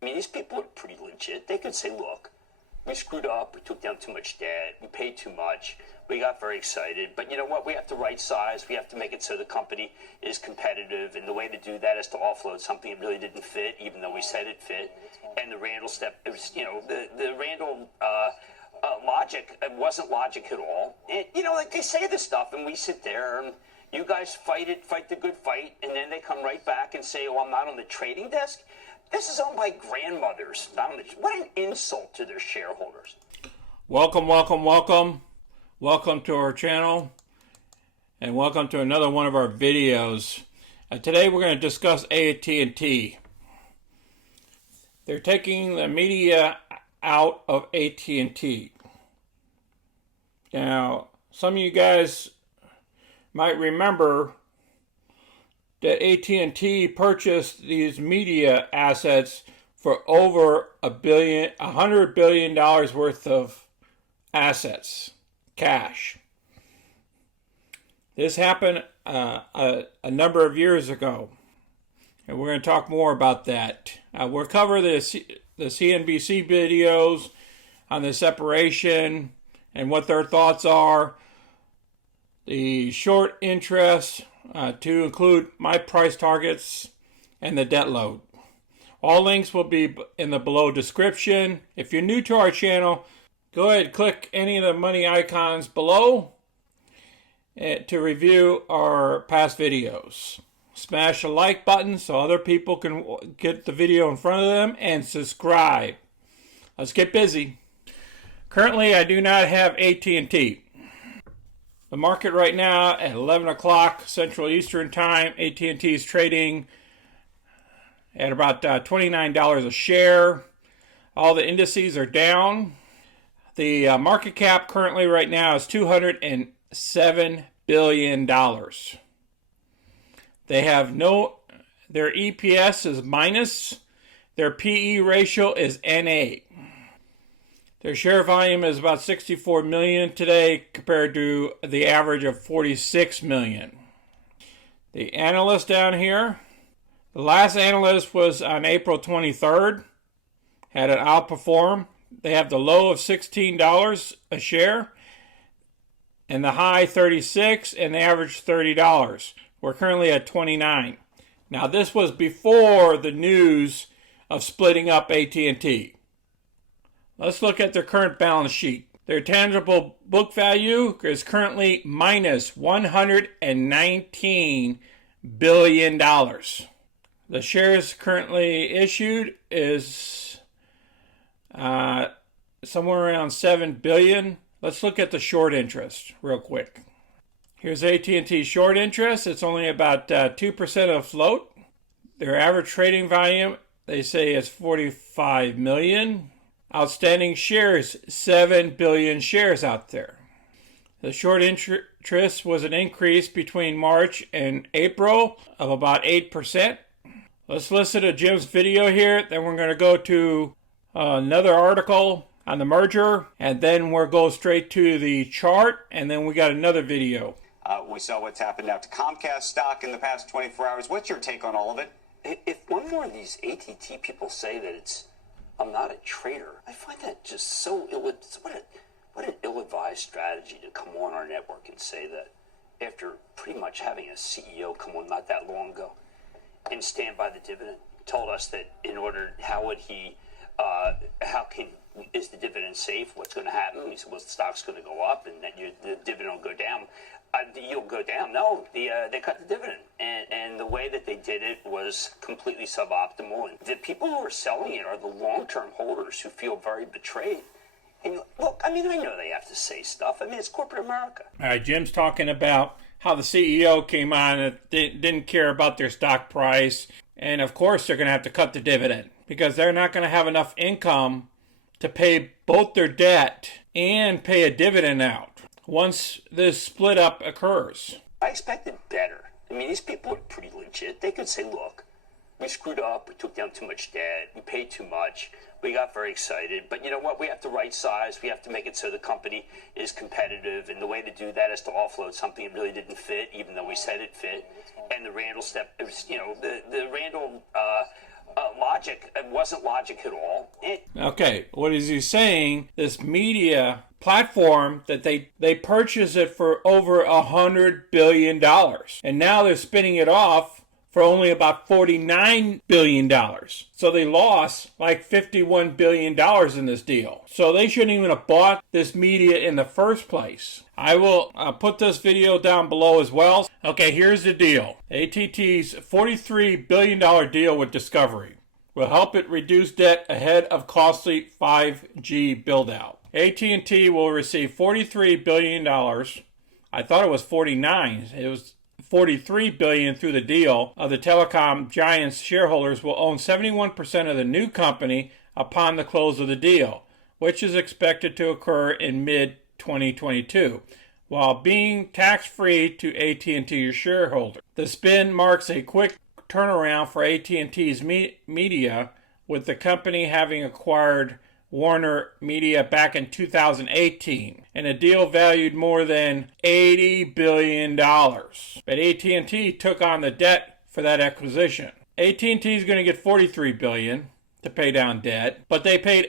I mean, these people are pretty legit. They could say, look, we screwed up, we took down too much debt, we paid too much, we got very excited, but you know what, we have to right size, we have to make it so the company is competitive, and the way to do that is to offload something that really didn't fit, even though we said it fit. And the Randall step, it was, you know, the Randall logic, it wasn't logic at all. And, you know, like they say this stuff, and we sit there, and you guys fight the good fight, and then they come right back and say, oh, I'm not on the trading desk. This is owned by grandmothers. What an insult to their shareholders. Welcome, welcome, welcome. Welcome to our channel. And welcome to another one of our videos. Today we're going to discuss AT&T. They're taking the media out of AT&T. Now, some of you guys might remember that AT&T purchased these media assets for over $100 billion worth of assets, cash. This happened a number of years ago, and we're going to talk more about that. We'll cover the CNBC videos on the separation and what their thoughts are, the short interest, to include my price targets and the debt load. All links will be in the below description. If you're new to our channel, go ahead and click any of the money icons below to review our past videos. Smash the like button so other people can get the video in front of them, and subscribe. Let's get busy. Currently, I do not have AT&T. The market right now at 11 o'clock Central Eastern Time, AT&T is trading at about $29 a share. All the indices are down. The market cap currently right now is $207 billion. They have their EPS is minus. Their PE ratio is NA. Their share volume is about 64 million today compared to the average of 46 million. The analyst down here, the last analyst was on April 23rd, had an outperform. They have the low of $16 a share and the high 36 and the average $30. We're currently at 29. Now this was before the news of splitting up AT&T. Let's look at their current balance sheet. Their tangible book value is currently minus $119 billion. The shares currently issued is somewhere around 7 billion. Let's look at the short interest real quick. Here's AT&T short interest. It's only about 2% of float. Their average trading volume, they say, is 45 million. Outstanding shares, 7 billion shares out there. The short interest was an increase between March and April of about 8%. Let's listen to Jim's video here. Then we're going to go to another article on the merger. And then we'll go straight to the chart. And then we got another video. We saw what's happened now to Comcast stock in the past 24 hours. What's your take on all of it? If one more of these AT&T people say that I'm not a trader, I find that just so what an ill-advised strategy to come on our network and say that after pretty much having a CEO come on not that long ago and stand by the dividend, told us that is the dividend safe? What's going to happen? He said, well, the stock's going to go up and then the dividend will go down. The yield will go down. No, they cut the dividend. And the way that they did it was completely suboptimal. And the people who are selling it are the long-term holders who feel very betrayed. And look, I mean, I know they have to say stuff. I mean, it's corporate America. All right, Jim's talking about how the CEO came on and didn't care about their stock price. And, of course, they're going to have to cut the dividend because they're not going to have enough income to pay both their debt and pay a dividend out once this split up occurs. I expected better. I mean, these people are pretty legit. They could say, look, we screwed up, we took down too much debt, we paid too much, we got very excited, but you know what, we have to right size, we have to make it so the company is competitive, and the way to do that is to offload something that really didn't fit, even though we said it fit. And the Randall step, it was, you know, the Randall logic. It wasn't logic at all. Okay, what is he saying? This media platform that they purchased it for over $100 billion. And now they're spinning it off for only about $49 billion. So they lost like $51 billion in this deal. So they shouldn't even have bought this media in the first place. I will put this video down below as well. Okay, here's the deal. AT&T's $43 billion deal with Discovery will help it reduce debt ahead of costly 5G build-out. AT&T will receive $43 billion. I thought it was 49. It was $43 billion through the deal. Of the telecom giant's shareholders will own 71% of the new company upon the close of the deal, which is expected to occur in mid-2022, while being tax-free to AT&T shareholders. The spin marks a quick turnaround for AT&T's media, with the company having acquired WarnerMedia back in 2018, and a deal valued more than $80 billion. But AT&T took on the debt for that acquisition. AT&T is going to get $43 billion to pay down debt, but they paid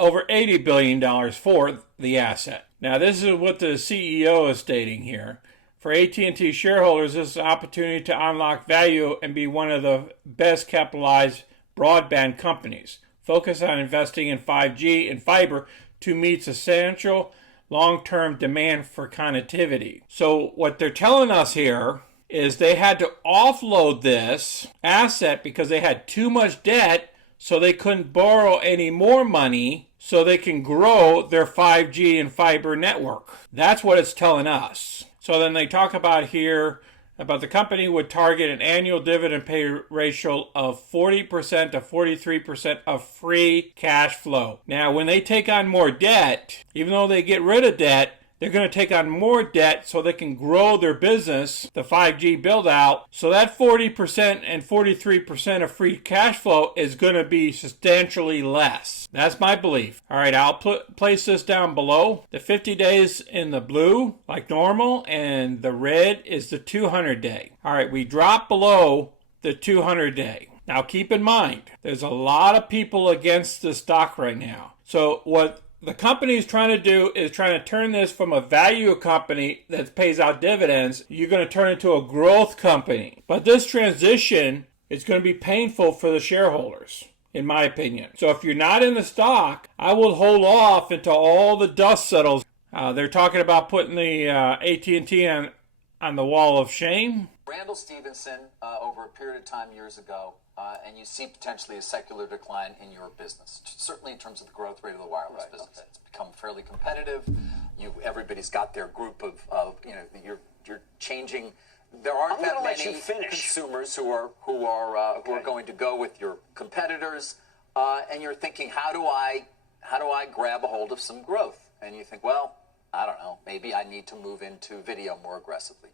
over $80 billion for the asset. Now, this is what the CEO is stating here. For AT&T shareholders, this is an opportunity to unlock value and be one of the best capitalized broadband companies. Focus on investing in 5G and fiber to meet substantial long-term demand for connectivity. So what they're telling us here is they had to offload this asset because they had too much debt, so they couldn't borrow any more money so they can grow their 5G and fiber network. That's what it's telling us. So then they talk about here about the company would target an annual dividend pay ratio of 40% to 43% of free cash flow. Now, when they take on more debt, even though they get rid of debt, they're going to take on more debt so they can grow their business, the 5G build out. So that 40% and 43% of free cash flow is going to be substantially less. That's my belief. All right, I'll place this down below. The 50 days in the blue, like normal, and the red is the 200 day. All right, we drop below the 200 day. Now keep in mind, there's a lot of people against the stock right now. So what the company is trying to do is trying to turn this from a value company that pays out dividends. You're going to turn it into a growth company. But this transition is going to be painful for the shareholders, in my opinion. So if you're not in the stock, I will hold off until all the dust settles. They're talking about putting the AT&T on the wall of shame. Randall Stevenson, over a period of time years ago, and you see potentially a secular decline in your business, certainly in terms of the growth rate of the wireless business. Okay. It's become fairly competitive. Everybody's got their group of you're changing. There aren't that many consumers who are going to go with your competitors, and you're thinking, how do I grab a hold of some growth? And you think, well, I don't know, maybe I need to move into video more aggressively.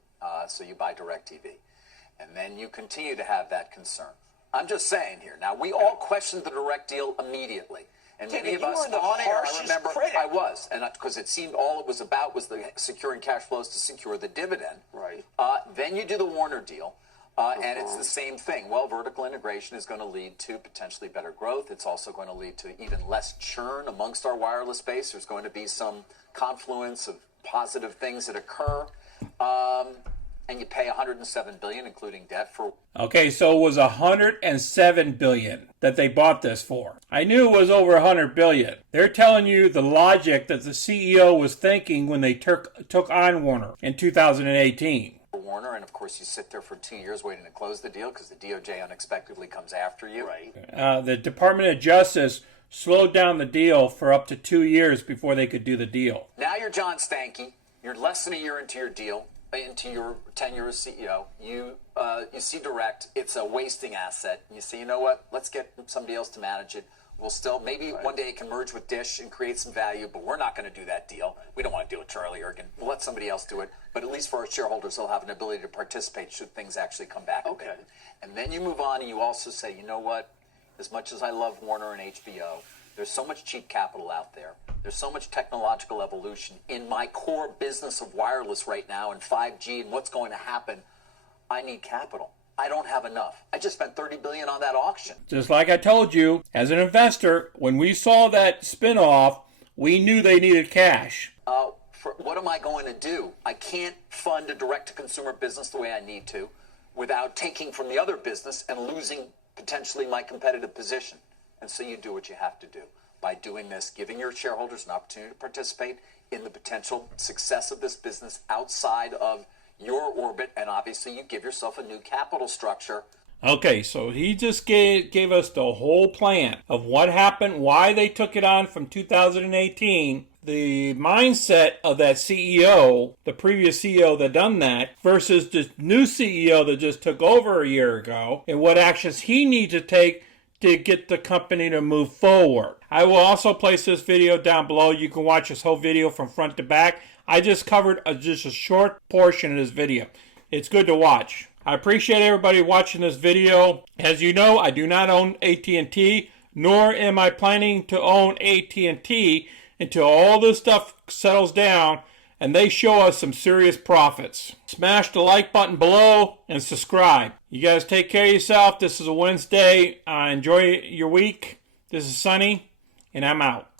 So you buy DirecTV, and then you continue to have that concern. I'm just saying here. Now, we all questioned the direct deal immediately. And many of us on air, I remember I was, and because it seemed all it was about was the securing cash flows to secure the dividend. Right. Then you do the Warner deal, and it's the same thing. Well, vertical integration is going to lead to potentially better growth. It's also going to lead to even less churn amongst our wireless base. There's going to be some confluence of positive things that occur. And you pay $107 billion, including debt, for. Okay, so it was $107 billion that they bought this for. I knew it was over $100 billion. They're telling you the logic that the CEO was thinking when they took on Warner in 2018. Warner, and of course you sit there for 2 years waiting to close the deal because the DOJ unexpectedly comes after you. Right. The Department of Justice slowed down the deal for up to 2 years before they could do the deal. Now you're John Stankey. You're less than a year into your deal. Into your tenure as CEO, you see direct, it's a wasting asset. You say, you know what, let's get somebody else to manage it. We'll still, maybe one day it can merge with Dish and create some value, but we're not going to do that deal. We don't want to do it Charlie Ergen. We'll let somebody else do it, but at least for our shareholders, they'll have an ability to participate should things actually come back. Okay. And then you move on and you also say, you know what, as much as I love Warner and HBO, there's so much cheap capital out there. There's so much technological evolution in my core business of wireless right now and 5G and what's going to happen. I need capital. I don't have enough. I just spent $30 billion on that auction. Just like I told you, as an investor, when we saw that spinoff, we knew they needed cash. What am I going to do? I can't fund a direct-to-consumer business the way I need to without taking from the other business and losing potentially my competitive position. And so you do what you have to do. By doing this, giving your shareholders an opportunity to participate in the potential success of this business outside of your orbit, and obviously you give yourself a new capital structure. Okay, so he just gave us the whole plan of what happened, why they took it on from 2018, the mindset of that CEO, the previous CEO that done that, versus the new CEO that just took over a year ago, and what actions he needs to take to get the company to move forward. I will also place this video down below. You can watch this whole video from front to back. I just covered just a short portion of this video. It's good to watch. I appreciate everybody watching this video. As you know, I do not own AT&T, nor am I planning to own AT&T until all this stuff settles down and they show us some serious profits. Smash the like button below and subscribe. You guys take care of yourself. This is a Wednesday. Enjoy your week. This is Sonny, and I'm out.